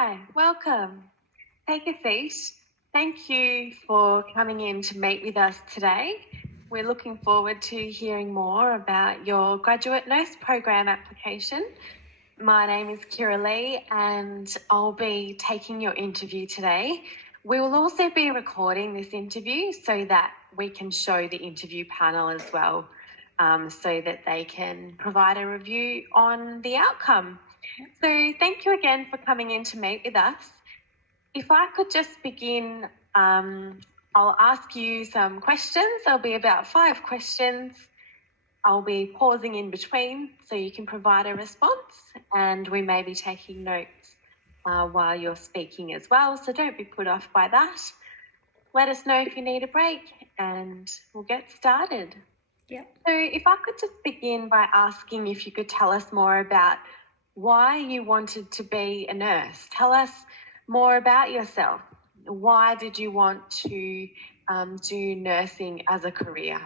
Hi, welcome. Take a seat. Thank you for coming in to meet with us today. We're looking forward to hearing more about your graduate nurse program application. My name is Kira Lee and I'll be taking your interview today. We will also be recording this interview so that we can show the interview panel as well, so that they can provide a review on the outcome. So thank you again for coming in to meet with us. If I could just begin, I'll ask you some questions. There'll be about 5 questions. I'll be pausing in between so you can provide a response, and we may be taking notes while you're speaking as well, so don't be put off by that. Let us know if you need a break and we'll get started. Yeah. So if I could just begin by asking if you could tell us more about why you wanted to be a nurse. Tell us more about yourself. Why did you want to do nursing as a career?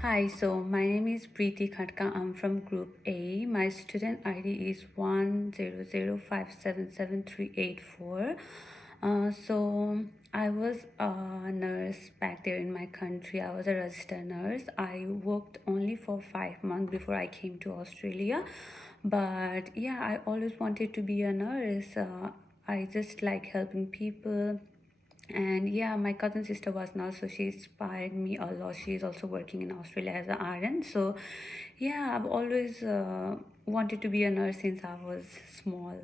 Hi, so my name is Preeti Khatka. I'm from Group A. My student ID is 100577384. So I was a nurse back there in my country. I was a registered nurse. I worked only for 5 months before I came to Australia. But yeah, I always wanted to be a nurse. I just like helping people. And yeah, my cousin sister was nurse, so she inspired me a lot. She's also working in Australia as an RN. So yeah, I've always wanted to be a nurse since I was small.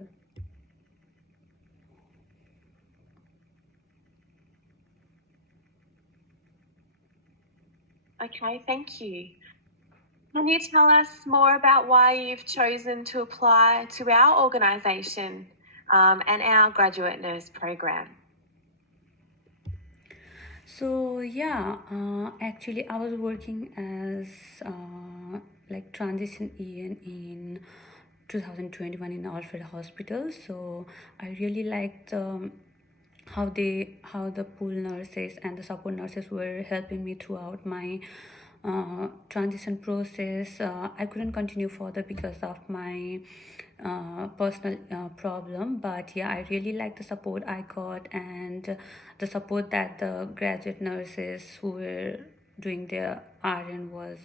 Okay, thank you. Can you tell us more about why you've chosen to apply to our organisation and our graduate nurse program? So yeah, actually I was working as like transition EN in 2021 in Alfred Hospital. So I really liked how the pool nurses and the support nurses were helping me throughout my transition process. I couldn't continue further because of my personal problem, but yeah, I really like the support I got and the support that the graduate nurses who were doing their RN was,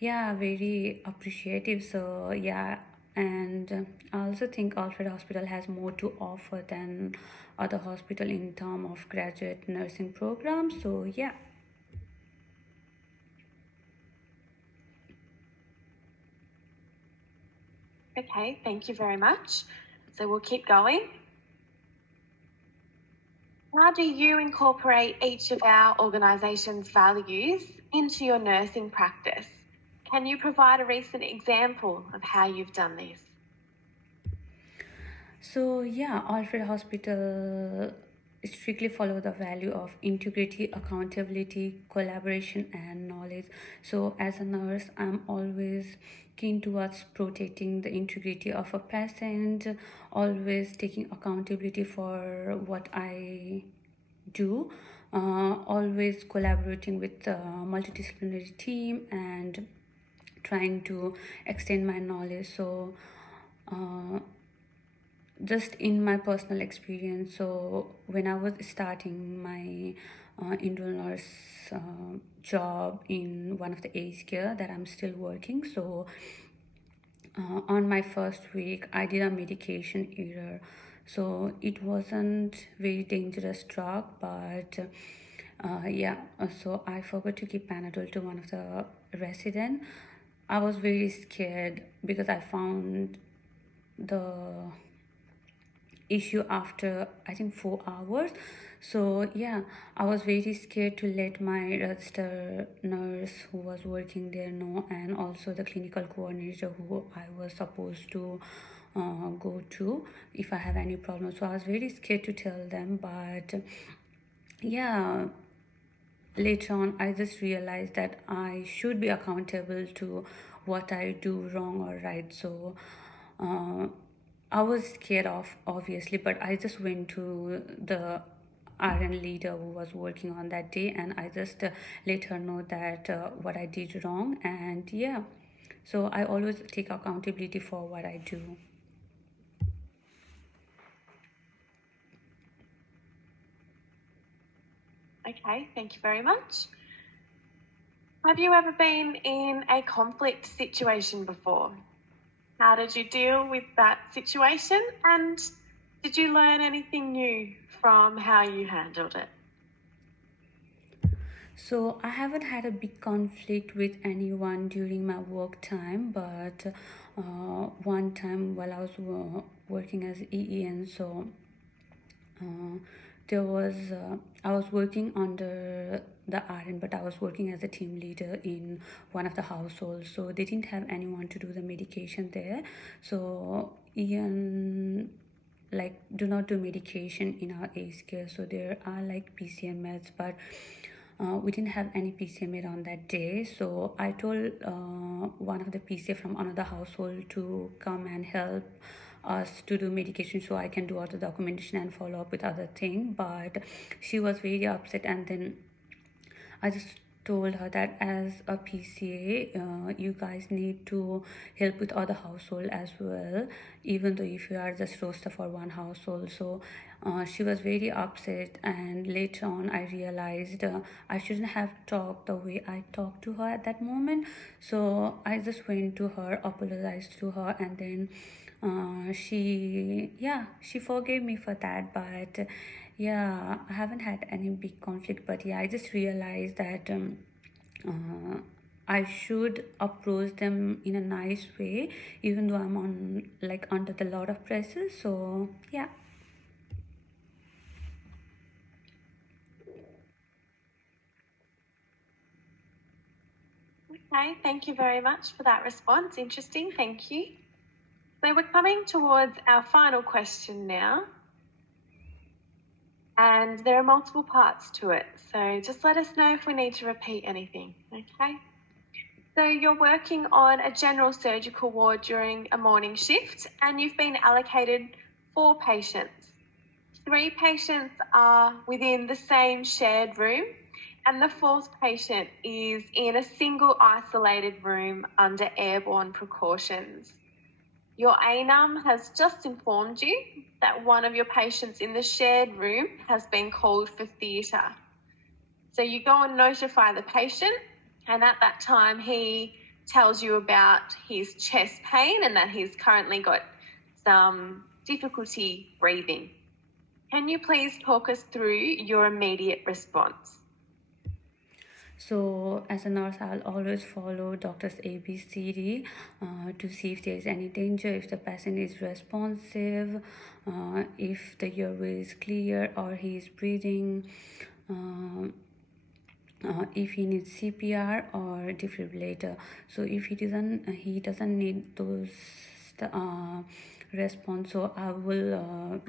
yeah, very appreciative. So yeah, and I also think Alfred Hospital has more to offer than other hospital in terms of graduate nursing programs. So yeah. Okay, thank you very much. So we'll keep going. How do you incorporate each of our organisation's values into your nursing practice? Can you provide a recent example of how you've done this? So yeah, Alfred Hospital strictly follow the value of integrity, accountability, collaboration, and knowledge. So as a nurse, I'm always keen towards protecting the integrity of a patient, always taking accountability for what I do, always collaborating with the multidisciplinary team and trying to extend my knowledge. So just in my personal experience, so when I was starting my internal nurse job in one of the aged care that I'm still working, so on my first week I did a medication error. So it wasn't very dangerous drug, but yeah, so I forgot to give Panadol to one of the resident. I was very scared because I found the issue after I think 4 hours. So yeah, I was very scared to let my registered nurse who was working there know, and also the clinical coordinator who I was supposed to go to if I have any problem. So I was very scared to tell them, but yeah, later on I just realized that I should be accountable to what I do wrong or right. So I was scared of obviously, but I just went to the RN leader who was working on that day, and I just let her know that what I did wrong. And yeah, so I always take accountability for what I do. Okay, thank you very much. Have you ever been in a conflict situation before? How did you deal with that situation? And did you learn anything new from how you handled it? So I haven't had a big conflict with anyone during my work time, but one time while I was working as EEN, so uh, there was I was working under the RN, but I was working as a team leader in one of the households, so they didn't have anyone to do the medication there. So Ian like do not do medication in our aged care, so there are like PCM meds, but we didn't have any PCA made on that day. So I told one of the PCA from another household to come and help us to do medication so I can do all the documentation and follow up with other thing. But she was very upset, and then I just told her that as a PCA, you guys need to help with other household as well, even though if you are just roster for one household. So she was very upset, and later on I realized I shouldn't have talked the way I talked to her at that moment. So I just went to her, apologized to her, and then she forgave me for that. But yeah, I haven't had any big conflict, but yeah, I just realized that uh, I should approach them in a nice way, even though I'm on like under the lot of pressure. So yeah. Okay, thank you very much for that response. Interesting, thank you. So we're coming towards our final question now. And there are multiple parts to it. So just let us know if we need to repeat anything, okay? So you're working on a general surgical ward during a morning shift, and you've been allocated 4 patients. 3 patients are within the same shared room, and the 4th patient is in a single isolated room under airborne precautions. Your ANUM has just informed you that one of your patients in the shared room has been called for theatre. So you go and notify the patient, and at that time he tells you about his chest pain and that he's currently got some difficulty breathing. Can you please talk us through your immediate response? So as a nurse, I'll always follow doctor's ABCD to see if there is any danger, if the patient is responsive, if the airway is clear or he is breathing, if he needs CPR or defibrillator. So if he doesn't need those response, so I will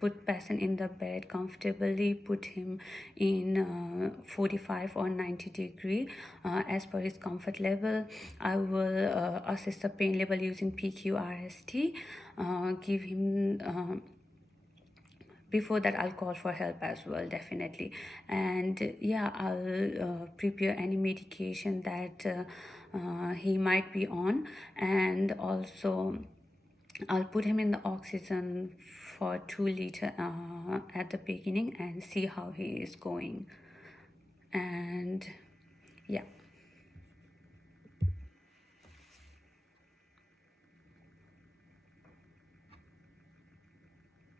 put patient in the bed comfortably, put him in 45 or 90 degree as per his comfort level. I will assess the pain level using PQRST, give him before that I'll call for help as well, definitely. And yeah, I'll prepare any medication that he might be on, and also I'll put him in the oxygen for 2 liter at the beginning and see how he is going. And yeah.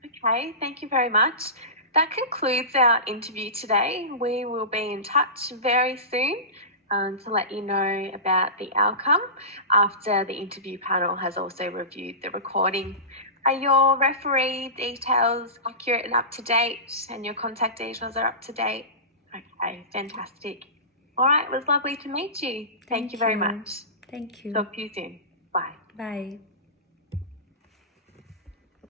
Okay, thank you very much. That concludes our interview today. We will be in touch very soon to let you know about the outcome after the interview panel has also reviewed the recording. Are your referee details accurate and up to date, and your contact details are up to date? Okay, fantastic. All right, it was lovely to meet you. Thank you very much. Thank you. Talk to you soon. Bye. Bye.